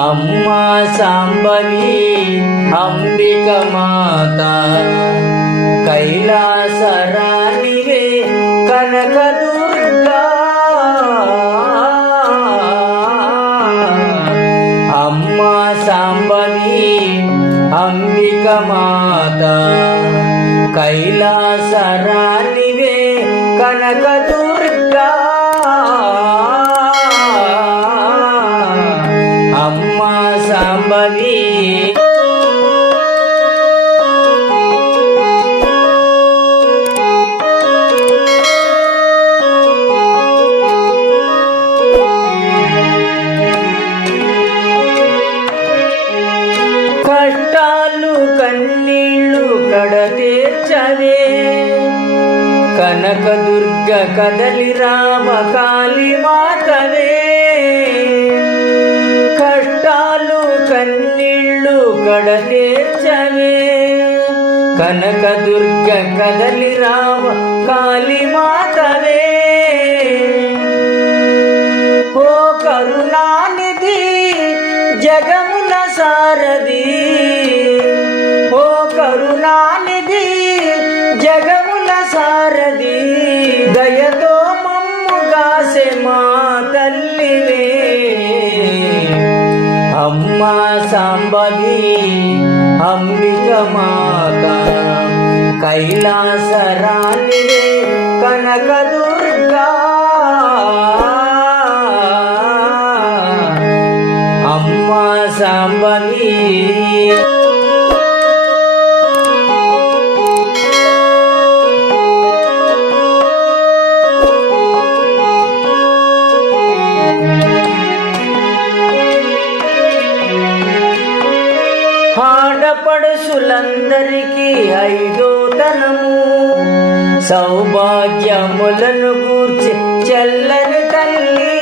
అమ్మా సాంబవి అంబిక మాత కైలాసరాణివే కనక దుర్గా. అమ్మా సాంబవి అంబిక మాత కైలాసరాణివే కనక కనక దుర్గ కదలి రామ కాళీ మాతవే. కష్టాలు కన్నీళ్ళు కడతీర్చవే. కనక దుర్గ కదలి రామ తల్లివే అమ్మా సాంబవి అంబిక మాత కైలాసరాణివే కనక దుర్గా అమ్మా సాంబవి ఆడపడుసులందరికీ ఐదో తనము సౌభాగ్యములను కూర్చి చెల్లని తల్లి.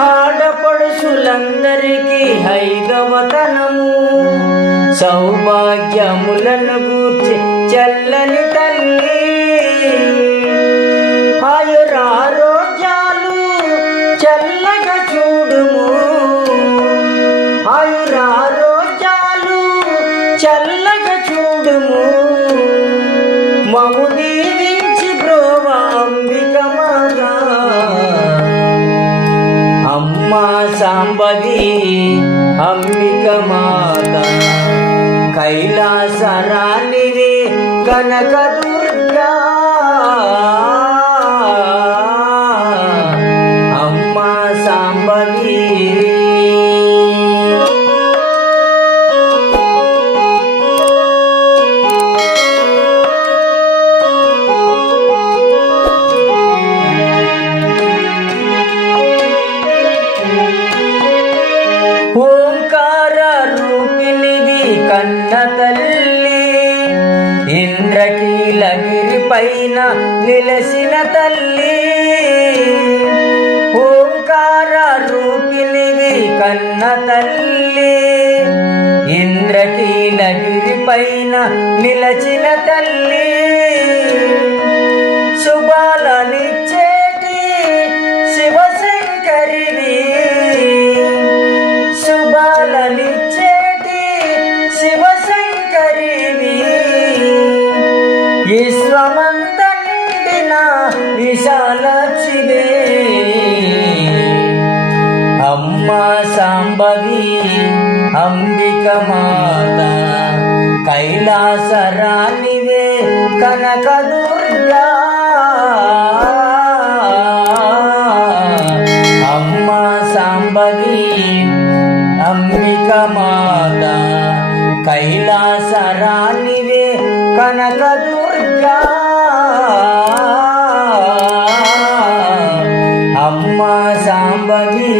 ఆడపడుసులందరికీ ఐదవ తనము సౌభాగ్యములను కూర్చి చెల్లని తల్లి. అంబిక మాత కైలాసరాణివి కనక పైన నిలసిన తల్లి ఓంకార రూపిణివి కన్న తల్లి. ఇంద్రకీలగిరి పైన నిలచిన తల్లి మాత కైలాసరాణివే కనక దుర్గా సాంబవి అంబిక మాత కైలాసరానివే కనక అమ్మ అమ్మా సాంబవి